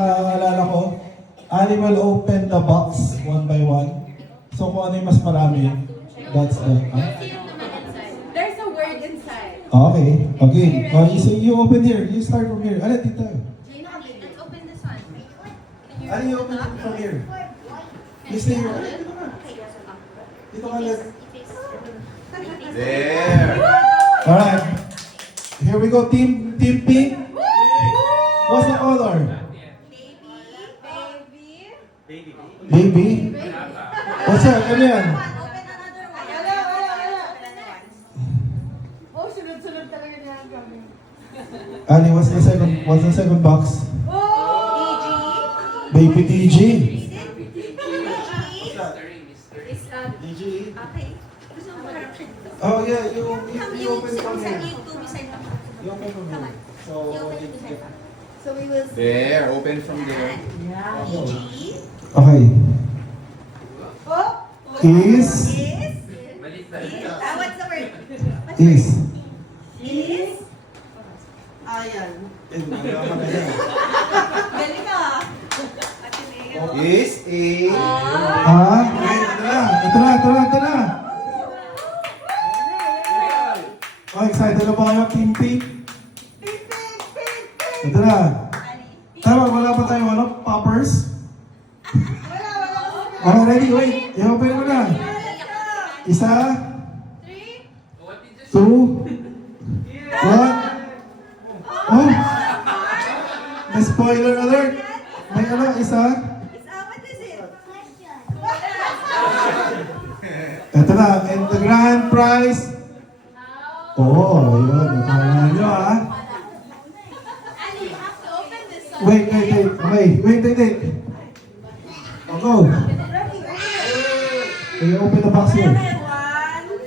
nakaalala ko, Ali will open the box one by one. So kung ano yung mas marami, that's the... There's a word inside. Okay. Okay. So you open here. You start from here. Ano, tita? Let's open this one. Ano, you open it from here. You stay here. Dito ka lang. There. Alright. Here we go. Team Pink. What's the color? Baby. What's that? Ano yan? Oh, sunod-sunod talaga niya ang kami. Ali, what's the second box? Baby TG. DG. Oh yeah, you open from here. You open from here. So we will see. There. Open from there. Okay. Oh! Is. What's the word? Is. Is? Ayan. Galing ka. Is a. Ito na. Oh, excited na ba kayo, Team Pink? Ito na. Tama, wala pa tayo, poppers? Okay, ready? Wait, i-open mo na. Isa. 2. 1. Oh! May spoiler alert. May isa. What is it? Ito na, and the grand prize. Oh, yun. Ito nyo, ha? Ali, you have to open this one. Wait. Oh, go. You open the box here. One.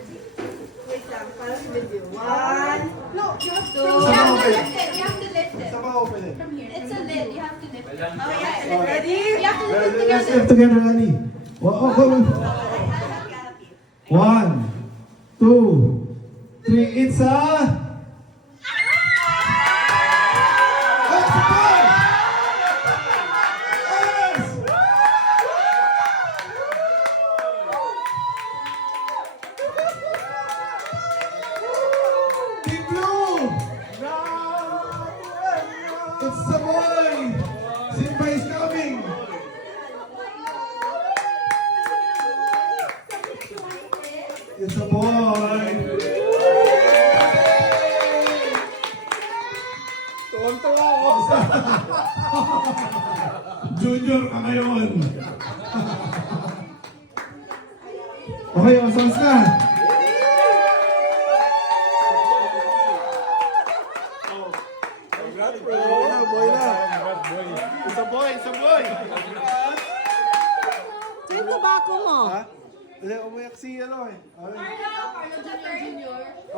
Wait lang, para sa video. One. No, you have to. Saan You have to open? lift it. You have to lift it. Saan ba open it? From here. It's a lid. You have to lift it. Oh, yeah. Ready? You have to lift it Let's together. lift together, Ali. Oh, go. 1, 2, 3. It's a... Deep Blue! It's the boy! Simba is coming! It's a boy! Tuwang-tuwa ako! Junior ka ngayon! Okay, songs na! Sino ba ako mo? Umiyak si ano eh. Carlo Junior.